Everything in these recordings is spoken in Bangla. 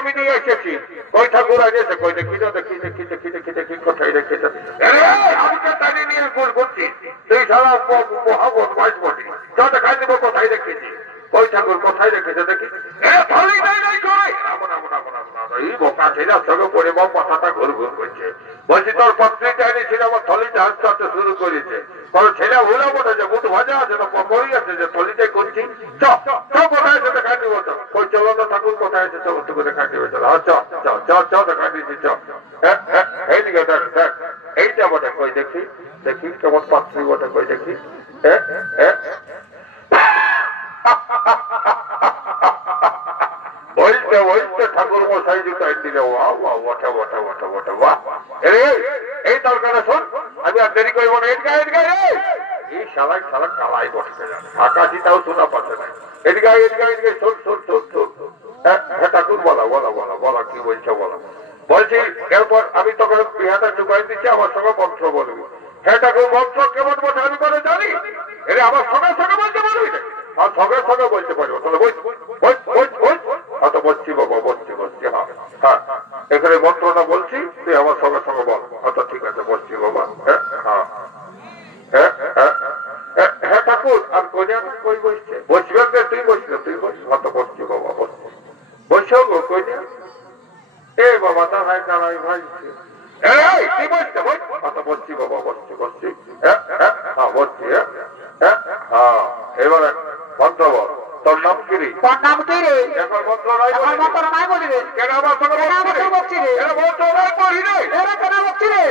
আমি নিয়ে এসেছি। ওই ঠাকুর আজেছে কই দেখি না, দেখি দেখি দেখি দেখি দেখি কোথায় রেখেছে। আমাকে টানি নিয়ে গোল করছিস তুই, সারা মহাবত মাইজ বটি। যা দেখাই দেবো কোথায় রেখেছি। ওই ঠাকুর কোথায় রেখেছে দেখি। এই বোকা ছেলে সঙ্গে পড়ে বাপ মাথাটা ঘুর ঘুর করছে। বলছি তোর পত্রিকা এনেছিল আমার থলিটা হাসতে শুরু করেছে। কোনো ছেলে হলো মনে যে মুঠ ভাজা আছে না পড়ি আছে যে থলিটাই করছি। চ কোথায় আছে দেখা দিব। তো ওই চলো তো ঠাকুর কোথায় আছে চলো তোকে দেখা দিবে। চলো চ চ চ চ দেখা দিয়েছি। চ এইদিকে দেখ দেখ এইটা বটে কই দেখি দেখি কেমন পাত্রী বটে কই দেখি। বলতে বলতে ঠাকুর মশাই জুতাই দিলে ওঠা ওঠা ওঠা ওঠা বাহ। এই দরকারে শোন, আমি আর দেরি করবো না। এই শালাই শালা কালাই বসতে যাবে আকাশি তাও শোনা পাচ্ছে না। এদিকে এদিকে শোন শোন শোন শোন। হ্যাঁ ঠাকুর বলা বলা বলা বলা কি বলছো বলো। বলছি এরপর আমি তোকে বিহাটা চুকাই দিচ্ছি, আমার সঙ্গে মন্ত্র বলবি। হ্যাঁ ঠাকুর মন্ত্র কেমন বসে আমি করে জানি। এরে আমার সঙ্গে সঙ্গে বলতে পারবি না, আর সঙ্গে সঙ্গে বলতে পারবো। তাহলে বলছি বাবা বলছি বলছি। হ্যাঁ হ্যাঁ এখানে মন্ত্রটা বলছি, তুই আমার সঙ্গে সঙ্গে বল। আচ্ছা ঠিক আছে বলছি বাবা। হ্যাঁ হ্যাঁ হ্যাঁ হ্যাঁ ঠাকুর আর কোজা কই বসছে বসবেন না, তুই বসলে তুই বস। অত বসছি বাবা বসছি বসো গো কোজা। এ বাবা দাঁড়াই দাঁড়াই ভাই তুই বসতে বস। অত বসছি বাবা বসছি বসছি। হ্যাঁ হ্যাঁ হ্যাঁ বসছি। হ্যাঁ হ্যাঁ হ্যাঁ এবারে মন্ত্র বল। তোর নাম কি রে? তোর নাম কি রে? এখন মন্ত্র নাই বলবি। মন্ত্র নাই বলবি কেন আমার সঙ্গে বলছি রে? এরা মন্ত্র নাই পড়ি রে। এরা কেন বলছি রে?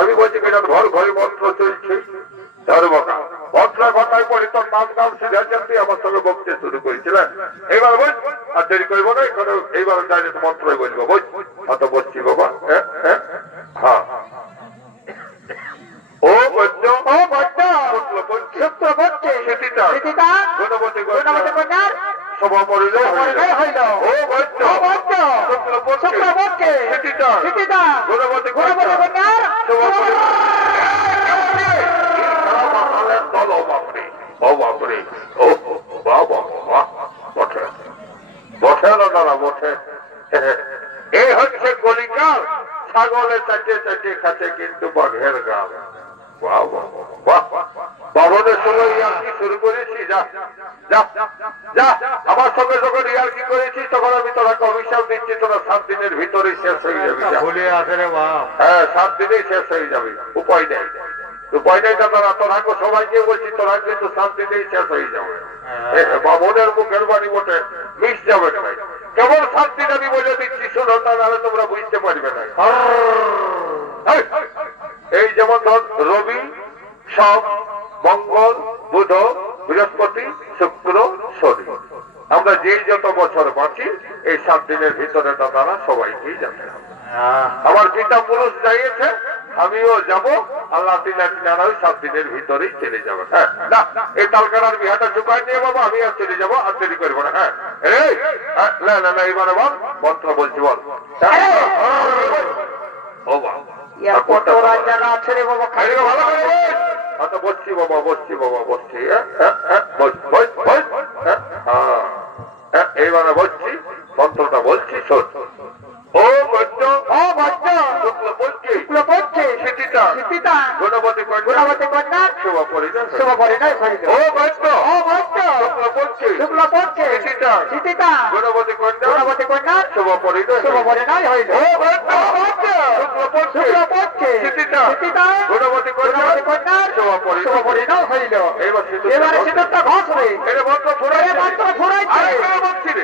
আমি বলছি ঘর ঘরে মন্ত্র চলছে। তার বকা মন্ত্রের কথায় পড়ে তোর নাম নাম সিদ্ধান্ত আমার সঙ্গে বলতে শুরু করেছিলেন। এইবার বল আর দেরি করবো না, এইবার ডাইরেক্ট মন্ত্রই বলবো। বল অত বলছি বাবা। হ্যাঁ হ্যাঁ হ্যাঁ ও বৈদ্য ও বৈদ্য শুক্লপক্ষে সীতিতা গুণবতী কন্যার সভাপরিণয় হইল। ও বৈদ্য শুক্লপক্ষে সীতিতা গুণবতী কন্যার ও বাপরে ও বাবা বটে বটে না দাদা বটে। এই হচ্ছে কলিকাল, ছাগলের চাটে চাটে খাচ্ছে কিন্তু বাঘের গাল। বাবনের সঙ্গে ইয়ার্কি শুরু করেছি। যা যা যা আমার সঙ্গে যখন ইয়ার্কি করেছি তখন আমি তোরা অভিশাপ দিচ্ছি, তোরা 7 দিনের ভিতরেই শেষ হয়ে যাবে। হ্যাঁ 7 দিনেই শেষ হয়ে যাবে। উপায় নেই উপায় নেই দাদা। তোরা সবাইকে বলছি তোরা কিন্তু 7 দিনেই শেষ হয়ে যাবে। বাবনের মুখের বাণী বটে মিস যাবে না। কেবল 7 দিন আমি বলে দিচ্ছি শুনো, তাহলে তোমরা বুঝতে পারবে না। এই যেমন ধর রবি সোম মঙ্গল বুধ বৃহস্পতি শুক্র শনি, আমরা যেই যত বছর বাঁচি এই 7 দিনের ভিতরে দাদারা সবাইকেই যেতে হবে। আমার পিতা পুরুষ যাইয়েছে, আমিও যাব। আল্লাহ তিনারা ওই 7 দিনের ভিতরেই চলে যাবে। হ্যাঁ না এই তালকার বিহাটা চুকাই নিয়ে বাবা আমি আর চলে যাবো, আর দেরি করবো না। হ্যাঁ না না না এবারে বল মন্ত্র বলছি বল। ও বাবা কত জায়গা আছে রে বাবা, খাইলে ভালো করে বল। বসছি বাবা বসছি বাবা বসছি। এইবারে বলছি মন্ত্রটা বলছি শোন। ও বৈদ্য ও বৈদ্য শুক্লপক্ষে সীতিতা গুণবতী কন্যার শুভ পরিণয় হইল। ও বৈদ্য শুক্লপক্ষে সীতিতা গুণবতী কন্যার শুভ পরিণয় হইল। ও বৈদ্য শুক্লপক্ষে সীতিতা গুণবতী কন্যার শুভ পরিণয় হইল। এবারে সিঁদুরটা ঘষবে। এটা মন্ত্র ফুরাইছে।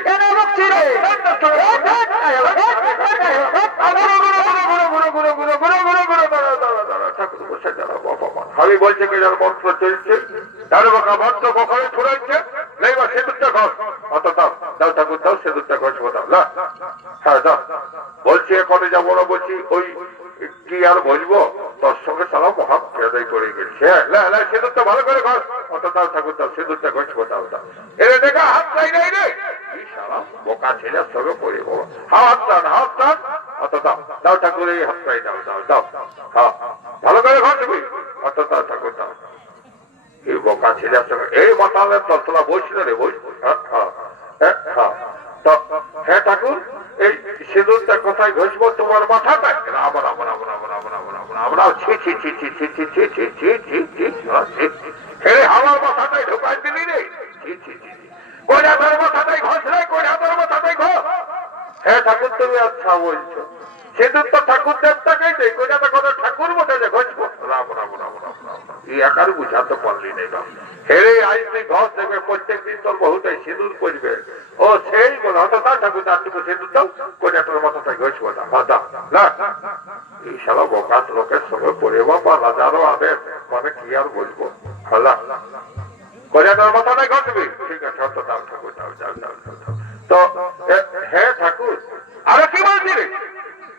কেন বলছি রে? আমি বলছি কি যার মন্ত্র চলছে তার বাঁকা মন্ত্র কখনো ফুরাইছে নেই বা সিঁদুরটা ঘষ। অত দাও দাও ঠাকুর দাও সিঁদুরটা ঘষবো দাও না। হ্যাঁ দাও বলছি এখন যাবো না। বলছি ওই কি আর বলবো তোর সঙ্গে সারা মহা খেদাই করে গেছে। হ্যাঁ সিঁদুরটা ভালো করে ঘষ। অত দাও ঠাকুর দাও সিঁদুরটা ঘষবো দাও দাও। এরে দেখা হাত চাই নাই রে সারা বোকা ছেলের সঙ্গে পড়ে বাবা। হাত টান হাত টান। অত দাও দাও ঠাকুর এই হাত চাই দাও দাও দাও। হ্যাঁ ভালো করে ঘষবি। অত দাও ঠাকুর দাও। বোকা ছেলের সঙ্গে এই মাতালের দল তোলা বসছিল রে বই। তো হ্যাঁ ঠাকুর এই সিঁদুরটা কোথায় ঘষবো তোমার মাথাটা? রাম রাম রাম রাম রাম রাম রাম রাম রাম ছি ছি ছি ছি ছি ছি ছি ছি ছি ছি ছি হে আমার মাথাটাই ঢোকাই দিলি রে। ছি ছি ছি কোড়া তোর মাথাটাই ঘষ রে, কোড়া তোর মাথাটাই ঘষ। হ্যাঁ ঠাকুর তুমি আচ্ছা বলছো, সিঁদুর তো ঠাকুর দেবতাকেই দেয়, কোড়াটা কোনো ঠাকুর বটে যে ঘষবো? রাম রাম রাম রাম রাম এই একার বুঝাতে পারলি নেই বাবা। হেরে আজ তুই ঘর দেবে প্রত্যেক দিন তোর বহুটাই সিঁদুর করবে। ও সেই বলে হয়তো তার ঠাকুর তারটুকু সিঁদুর দাও, কোড়াটার মাথাটাই ঘষবো না। এই সারা বোকাত লোকের সঙ্গে পড়ে বাবা রাজারও আদেশ, মানে কি আর বলবো। হলা কোড়াটার মাথাটাই ঘষবি, ঠিক আছে হয়তো দাও ঠাকুর দাও যাও যাও যাও। তো হ্যাঁ ঠাকুর আরে কি বলছি রে?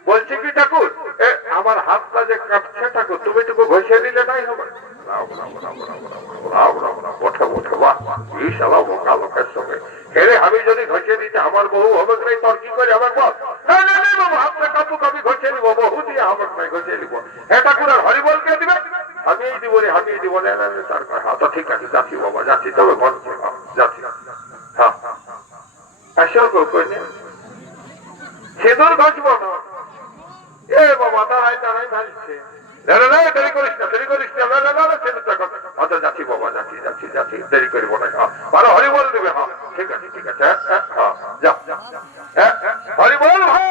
বলছি কি ঠাকুর আমার হাতটা যে কাঁপছে ঠাকুর তুমি টুকু ঘষে দিলে নাই হবে? রাম রাম রাম রাম রাম রাম রাম রাম ওঠে ওঠে বাহ এই সালা বোকা লোকের সঙ্গে। হেরে আমি যদি ঘষে দিতে আমার বহু হবে নাই, তোর কি করে হবে বল? না না না বাবু হাতটা কাপুক আমি ঘষে নিব, বহু দিয়ে হবে নাই ঘষে নিব। হ্যাঁ ঠাকুর আর হরিবল কে দিবে? আমিই দিব রে আমিই দিব না তার হ্যাঁ তো ঠিক আছে যাচ্ছি বাবা যাচ্ছি, তবে ঘর যাচ্ছি। হ্যাঁ আসল কই সিঁদুর ঘষবো না। এ বাবা দাঁড়াই দাঁড়াই ভাসছে, দেরি করিস না দেরি করিস না, সিঁদুরটা ঘষ। হয়তো যাচ্ছি বাবা যাচ্ছি যাচ্ছি যাচ্ছি দেরি করিব না। ভালো হরিবল দেবে? হ্যাঁ ঠিক আছে ঠিক আছে হ্যাঁ যা হরিবল ভাই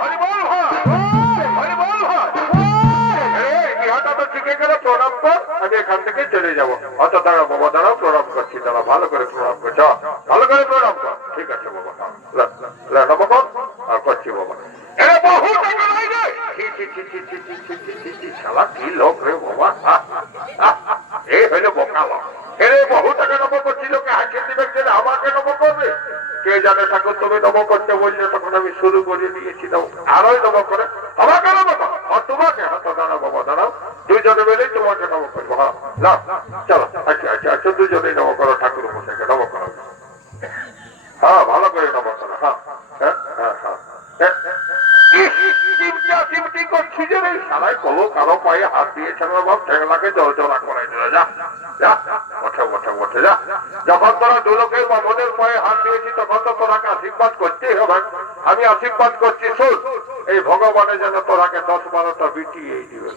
হরিবল ভাই হরিবল ভাই। ইহাটা তো শিখে গেল প্রণাম কর, আমি এখান থেকে চলে যাবো। হয়তো দাঁড়াও বাবা দাঁড়াও প্রণাম করছি, দাঁড়া ভালো করে প্রণাম করছ, ভালো করে প্রণাম কর। ঠিক আছে বাবা নমস্কার আর করছি বাবা। এরা বহু টাকা নাই রে, শালা কি লোক রে বাবা, এই হইলো বোকা লোক। এরে বহু টাকা নব করছি, লোকে হাঁকিয়ে দিবে গেলে আমাকে নব করবে। কে জানে ঠাকুর তুমি নব করতে বললে তখন আমি শুরু করে দিয়েছি, আরোই নব করে আমাকে নব করো তোমাকে। হয়তো দাঁড়াও বাবা দাঁড়াও, দুইজনে মিলেই তোমাকে নব করবো। হ্যাঁ না চলো আচ্ছা আচ্ছা আচ্ছা দুজনেই নব করো, ঠাকুর মশাইকে নব করো। হ্যাঁ ভালো করে নব করো। হ্যাঁ হ্যাঁ হ্যাঁ হ্যাঁ চিমটি করছি যে রে সারাই কলো কারো পায়ে হাত দিয়েছে বাপ ঠেংলাকে জলজলা করাই দিল। যা যা ওঠে ওঠে ওঠে যা। যখন তোরা দু লোকের বামনের পায়ে হাত দিয়েছি তখন তো তোরাকে আশীর্বাদ করতেই হবে। আমি আশীর্বাদ করছি শোন, এই ভগবানের যেন তোরাকে 10-12টা বিটিয়ে দিবে,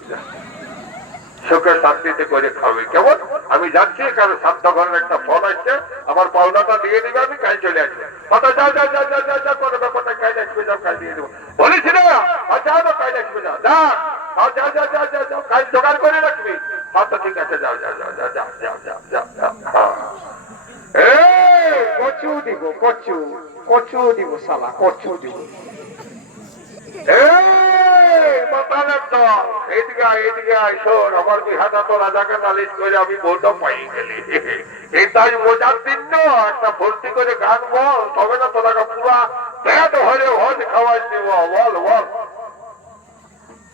সুখে শান্তিতে করে খাবি কেমন? আমি যাচ্ছি, কারণ 7 ঘরের একটা ফোন আসছে, আমার পাওনাটা দিয়ে দিবে, আমি কাল চলে আসবো। কথা যাও যাও যাও যাও যাও যাও কোনো ব্যাপারটা কাল আসবে, যাও কাল দিয়ে দেবো বলিস না। যাও না কাল আসবে, যাও যাও যাও যাও যাও যাও যাও কাল জোগাড় করে রাখবি। হয়তো ঠিক আছে যাও যাও যাও যাও যাও যাও যাও যাও যাও। কচু দিব কচু, কচু দিব শালা কচু দিব। আমার বিহাটা তো রাজাকে নালিশ করে আমি বউটা পাই গেলি। এই তাই মজার দিন তো একটা ভর্তি করে গান বল, তবে না তোরাকে পুরা পেট ভরে ভোজ খাওয়াই দিব। বল বল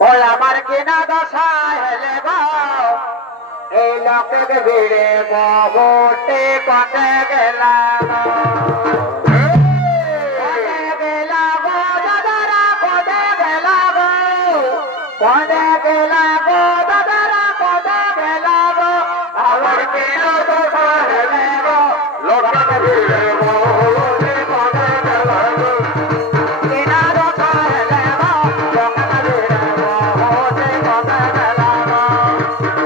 ওই আমার কেনা দশা হেলে বাও, এই লোকের ভিড়ে বহুতে কটে গেলাম। কনে গেলা গো দাদারা কনে গেলা গো, আমার কেনা দশা হেলে গো লোকের ভিড়ে বহুতে কটে গেলাম। কেনা দশা হেলে গো লোকের ভিড়ে বহুতে কটে গেলাম।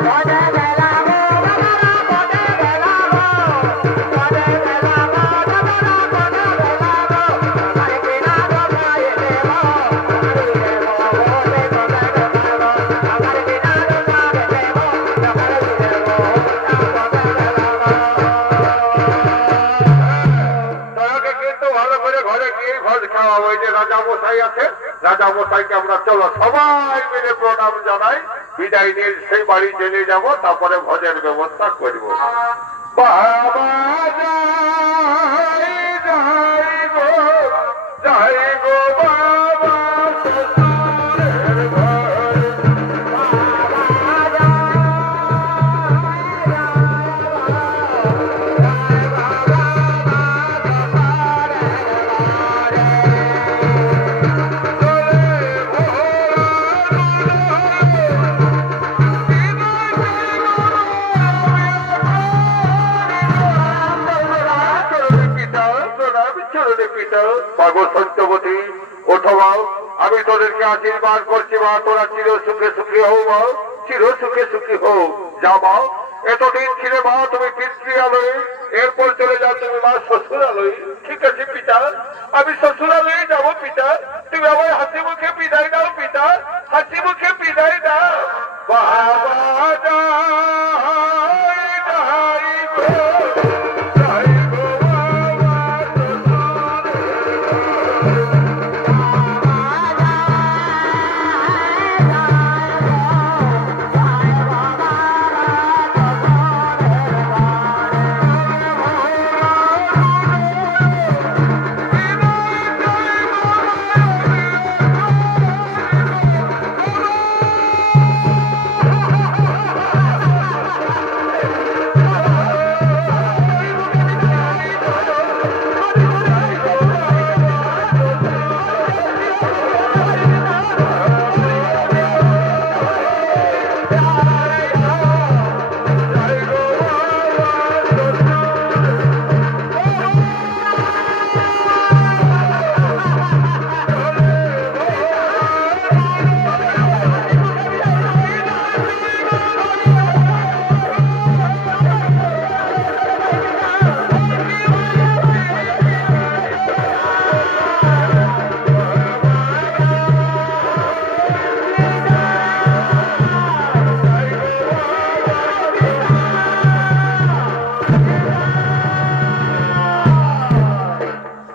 কনে গেলা গো দাদারা কনে গেলা গো, কনে গেলা গো দাদারা কনে গেলা গো, আমার কেনা দশা হেলে গো লোকের ভিড়ে বহুতে কটে রাজা মশাই আছে, রাজা মশাইকে আমরা চলো সবাই মিলে প্রণাম জানাই, বিদায় নিয়ে সেই বাড়ি চলে যাব, তারপরে ভোজের ব্যবস্থা করব। বাবা যাই যাই গো যাই গো বাবা শ্বশুরের ঘর। পিতা। পাগল সত্যবতী, ওঠো মা, আমি তোদেরকে আশীর্বাদ করছি মা, তোরা চির সুখে সুখী হও মা, চির সুখে সুখী হও। যা মা, এতদিন ছিলে মা তুমি পিতৃালয়ে, এরপর চলে যাও তুমি মা শ্বশুরালয়ে। ঠিক আছে পিতা, আমি শ্বশুরালয়ে যাবো পিতা, তুমি আমার হাসি মুখে বিদায় দাও পিতা, হাসি মুখে বিদায় দাও। বাবা যাই যাই গো, যাই গো বাবা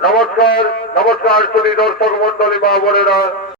নমস্কার, নমস্কার সুধী দর্শক মন্ডলী মা বোনেরা।